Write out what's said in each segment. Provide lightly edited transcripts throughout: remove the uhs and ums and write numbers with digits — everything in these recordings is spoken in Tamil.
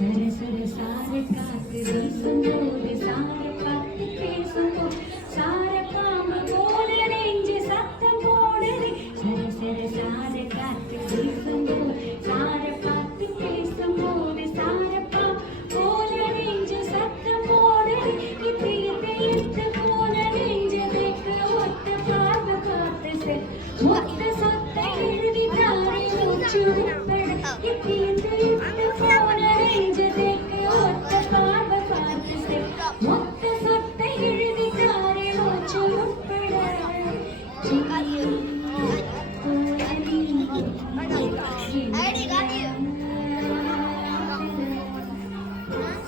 சர சர சார காத்து வீசும்போது சார பார்த்து பேசும்போது சார பாம்பு போல நெஞ்சு சத்தம் போடுது. சர சர சார காத்து வீசும்போது சார பார்த்து பேசும்போது சார பாம்பு போல நெஞ்சு சத்தம் போடுது. இத்து இத்து இத்து போல நெஞ்சு வைக்க ஒத்த பார்வை பார்த்து மொத்த சொத்தை எழுதி தாரை மூச்சு உட்பட இத்து இத்து இத்து போல நெஞ்சு வைக்க ஒத்த பார்வை பார்த்து மொத்த சொத்தை எழுதி தாரை மூச்சு உட்பட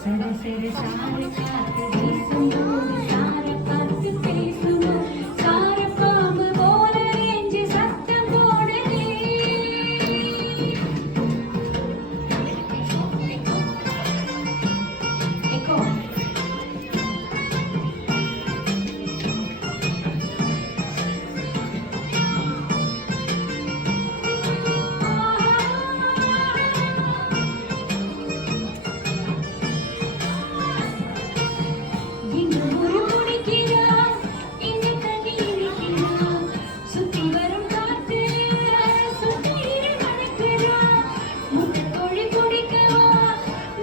சர சர சார காத்து வீசும்போது சார பார்த்து பேசும்போது சார பாம்பு போல நெஞ்சு சத்தம் போடுதே. எக்கோ இங்கு ஒரு முடிக்கிறான் இங்கு தண்ணி இருக்கிறான் சுத்தி வரும் காத்து சுத்தி மணக்கிறான். முட்டை கோழி குடிக்கவா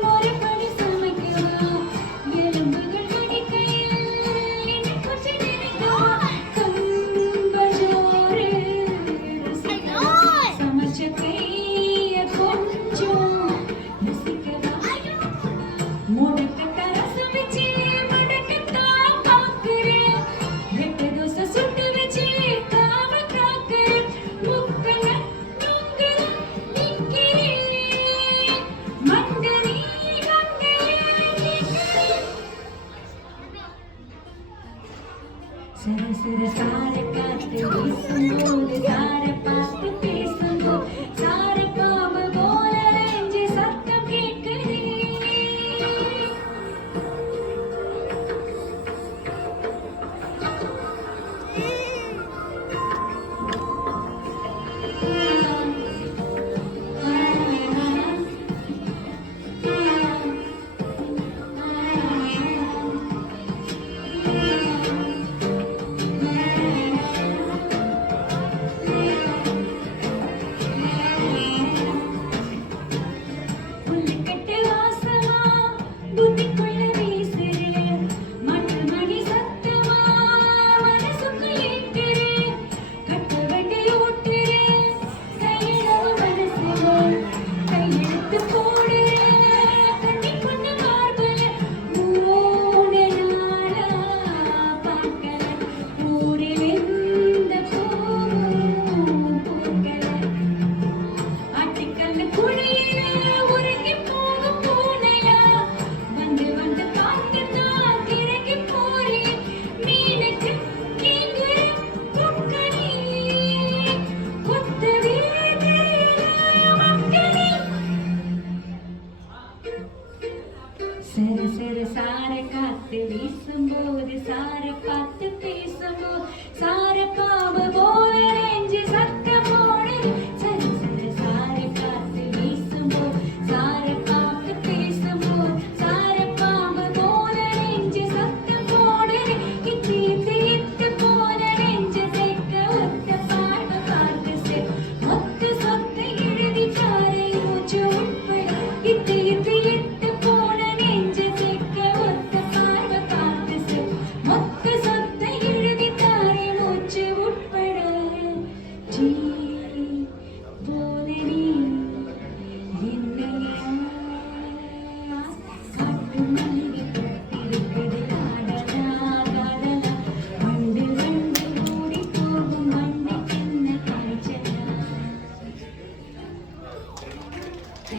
மறுபடி சமைக்கவா எலும்புகள் கடிக்கையில் இன்னும் கொஞ்சம் நினைக்கவா கம்பஜோறு ருசிக்கவா சமைச்ச கைய கொஞ்சம் ரசிக்கவா முடக்க ரசம் வச்சு முடக்கத்தான் பார்க்கிறேன். ரெட்டை தோசை சுட்டு வச்சு காவ காக்கிறேன். முக்கல நுங்கல நிக்கிறேன் மண்டனி கங்கையே நிக்கிறேன். சர சர சார காத்து வீசும்போது சார பார்த்து பேசும்போது சார பாம்பு போல நெஞ்சு சத்தம் கேட்குதே. புல்லுக்கட்டு வாசமா புத்திக்குள்ள வீசுறே மட்டு மணி சத்தமா மனசுக்குள் ஏற்றுறே கட்டு வண்டி ஓட்டுறே கையிடவு மனசுல கையெழுத்து போடுறே கண்ணி பொண்ணு மார்பல 3 நாளா பார்க்கல ஊரில் எந்த பூவும் பூக்கல. ஆட்டுக்கல்லு குழியில உருகி போகும் பூனையா வந்து வந்து பார்த்துதான் கிறங்கி போறேன். மீனுக்கு நீங்க கொக்கனி கொத்தவே தெரியல மக்களே. சர சர சார காத்து வீசும்போது சார பார்த்து பேசும்போது சார பாம்பு போல நெஞ்சு சத்தம் போடுது. சர சர சார காத்து வீசும்போது சார பார்த்து பேசும்போது சார பாம்பு போல நெஞ்சு சத்தம் போடுது. இத்து இத்து இத்து போல நெஞ்சு தைக்க ஒத்த பார்வை பார்த்து மொத்த சொத்தை எழுதி தாரை மூச்சு உட்பட இத்து இத்து